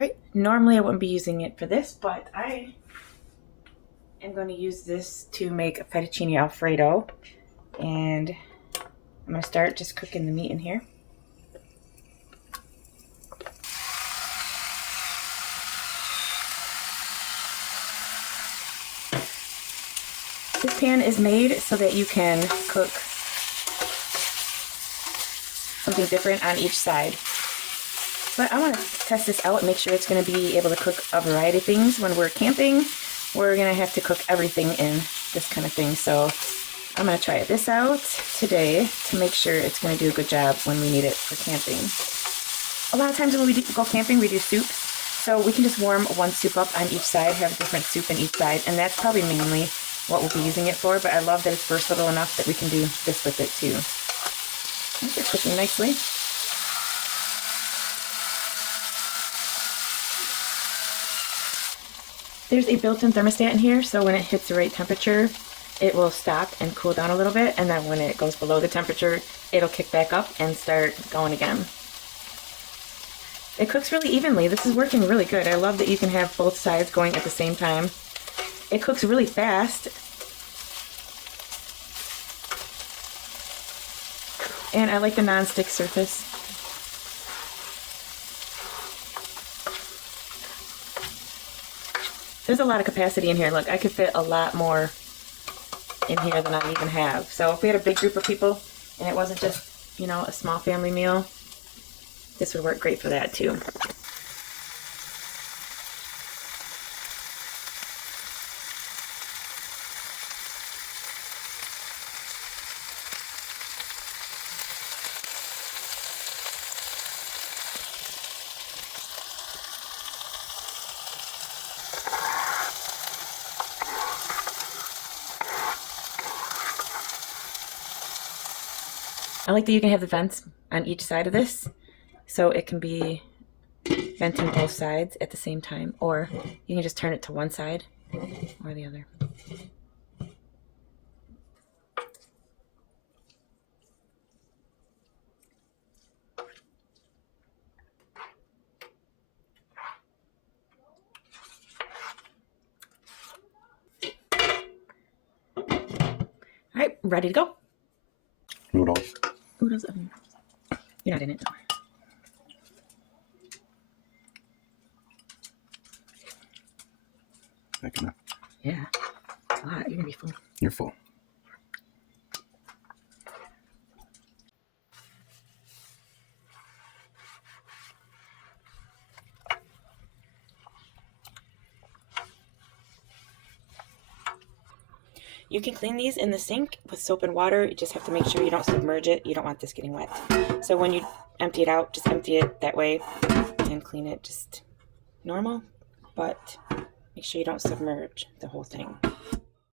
Right. Normally I wouldn't be using it for this, but I am going to use this to make a fettuccine alfredo. And I'm going to start just cooking the meat in here. This pan is made so that you can cook something different on each side. But I want to test this out and make sure it's going to be able to cook a variety of things. When we're camping, we're going to have to cook everything in this kind of thing. So I'm going to try this out today to make sure it's going to do a good job when we need it for camping. A lot of times when we go camping, we do soups. So we can just warm one soup up on each side, have a different soup on each side, and that's probably mainly what we'll be using it for. But I love that it's versatile enough that we can do this with it too. These are cooking nicely. There's a built-in thermostat in here, so when it hits the right temperature, it will stop and cool down a little bit, and then when it goes below the temperature, it'll kick back up and start going again. It cooks really evenly. This is working really good. I love that you can have both sides going at the same time. It cooks really fast. And I like the non-stick surface. There's a lot of capacity in here. Look, I could fit a lot more in here than I even have. So if we had a big group of people and it wasn't just, you know, a small family meal, this would work great for that too. I like that you can have the vents on each side of this, so it can be venting both sides at the same time, or you can just turn it to one side or the other. All right, ready to go. Noodles. Noodles. You're not in it. Heck no. Yeah, it's a lot. You're gonna be full. You're full. You can clean these in the sink with soap and water. You just have to make sure you don't submerge it. You don't want this getting wet. So when you empty it out, just empty it that way and clean it just normal, but make sure you don't submerge the whole thing.